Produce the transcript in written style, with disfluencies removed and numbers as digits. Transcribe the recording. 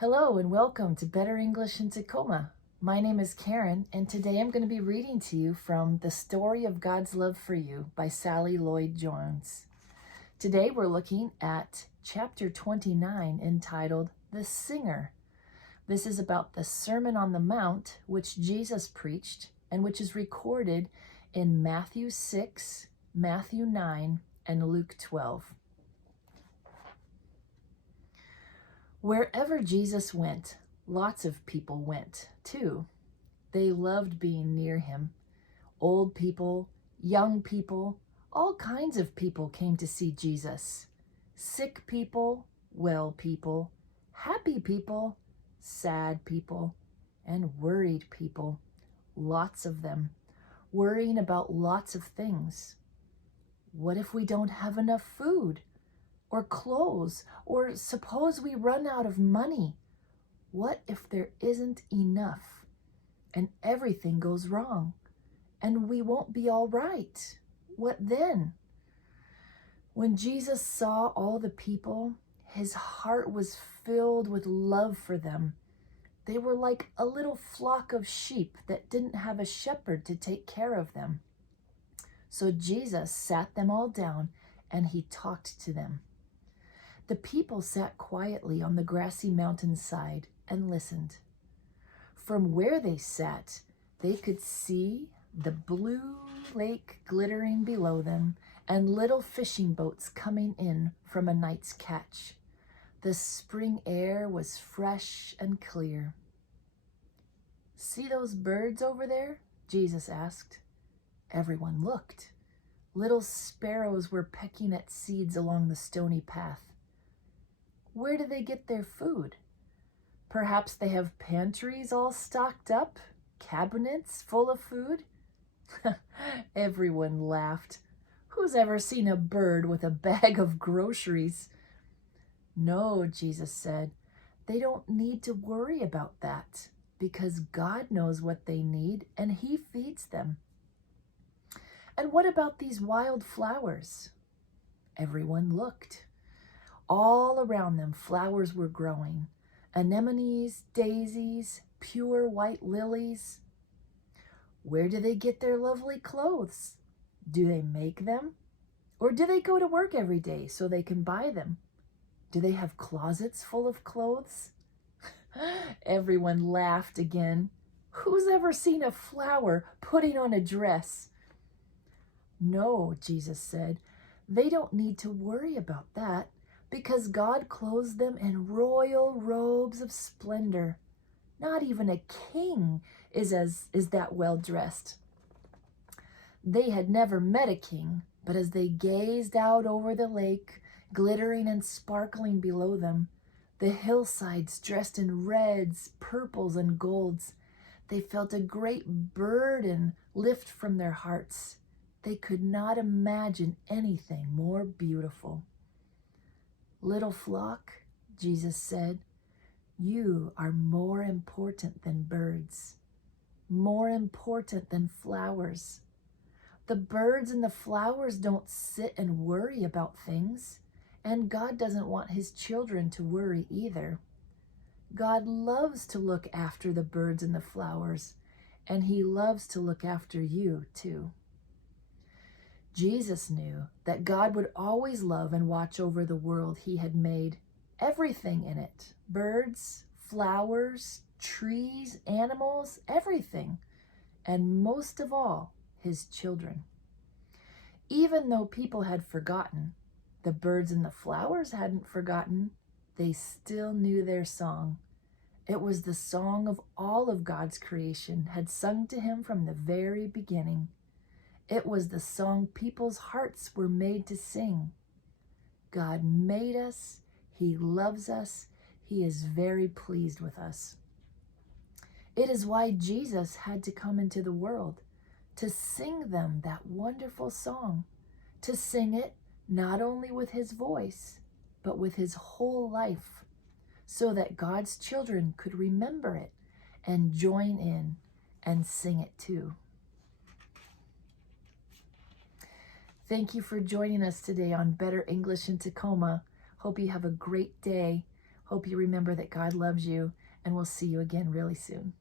Hello and welcome to Better English in Tacoma. My name is Karen, and today I'm going to be reading to you from The Story of God's Love for You by Sally Lloyd-Jones. Today we're looking at chapter 29 entitled The Singer. This is about the Sermon on the Mount which Jesus preached and which is recorded in Matthew 6, Matthew 9, and Luke 12. Wherever Jesus went, lots of people went, too. They loved being near him. Old people, young people, all kinds of people came to see Jesus. Sick people, well people, happy people, sad people, and worried people. Lots of them, worrying about lots of things. What if we don't have enough food? Or clothes, or suppose we run out of money. What if there isn't enough and everything goes wrong and we won't be all right? What then? When Jesus saw all the people, his heart was filled with love for them. They were like a little flock of sheep that didn't have a shepherd to take care of them. So Jesus sat them all down and he talked to them. The people sat quietly on the grassy mountainside and listened. From where they sat, they could see the blue lake glittering below them and little fishing boats coming in from a night's catch. The spring air was fresh and clear. "See those birds over there?" Jesus asked. Everyone looked. Little sparrows were pecking at seeds along the stony path. Where do they get their food? Perhaps they have pantries all stocked up, cabinets full of food? Everyone laughed. Who's ever seen a bird with a bag of groceries? No, Jesus said, they don't need to worry about that because God knows what they need and he feeds them. And what about these wild flowers? Everyone looked. All around them, flowers were growing. Anemones, daisies, pure white lilies. Where do they get their lovely clothes? Do they make them? Or do they go to work every day so they can buy them? Do they have closets full of clothes? Everyone laughed again. Who's ever seen a flower putting on a dress? No, Jesus said, they don't need to worry about that, because God clothes them in royal robes of splendor. Not even a king is that well dressed. They had never met a king, but as they gazed out over the lake, glittering and sparkling below them, the hillsides dressed in reds, purples, and golds, they felt a great burden lift from their hearts. They could not imagine anything more beautiful. Little flock, Jesus said, you are more important than birds, more important than flowers. The birds and the flowers don't sit and worry about things, and God doesn't want his children to worry either. God loves to look after the birds and the flowers, and he loves to look after you too. Jesus knew that God would always love and watch over the world he had made, everything in it, birds, flowers, trees, animals, everything, and most of all, his children. Even though people had forgotten, the birds and the flowers hadn't forgotten, they still knew their song. It was the song of all of God's creation had sung to him from the very beginning. It was the song people's hearts were made to sing. God made us. He loves us. He is very pleased with us. It is why Jesus had to come into the world, to sing them that wonderful song, to sing it not only with his voice, but with his whole life, so that God's children could remember it and join in and sing it too. Thank you for joining us today on Better English in Tacoma. Hope you have a great day. Hope you remember that God loves you, and we'll see you again really soon.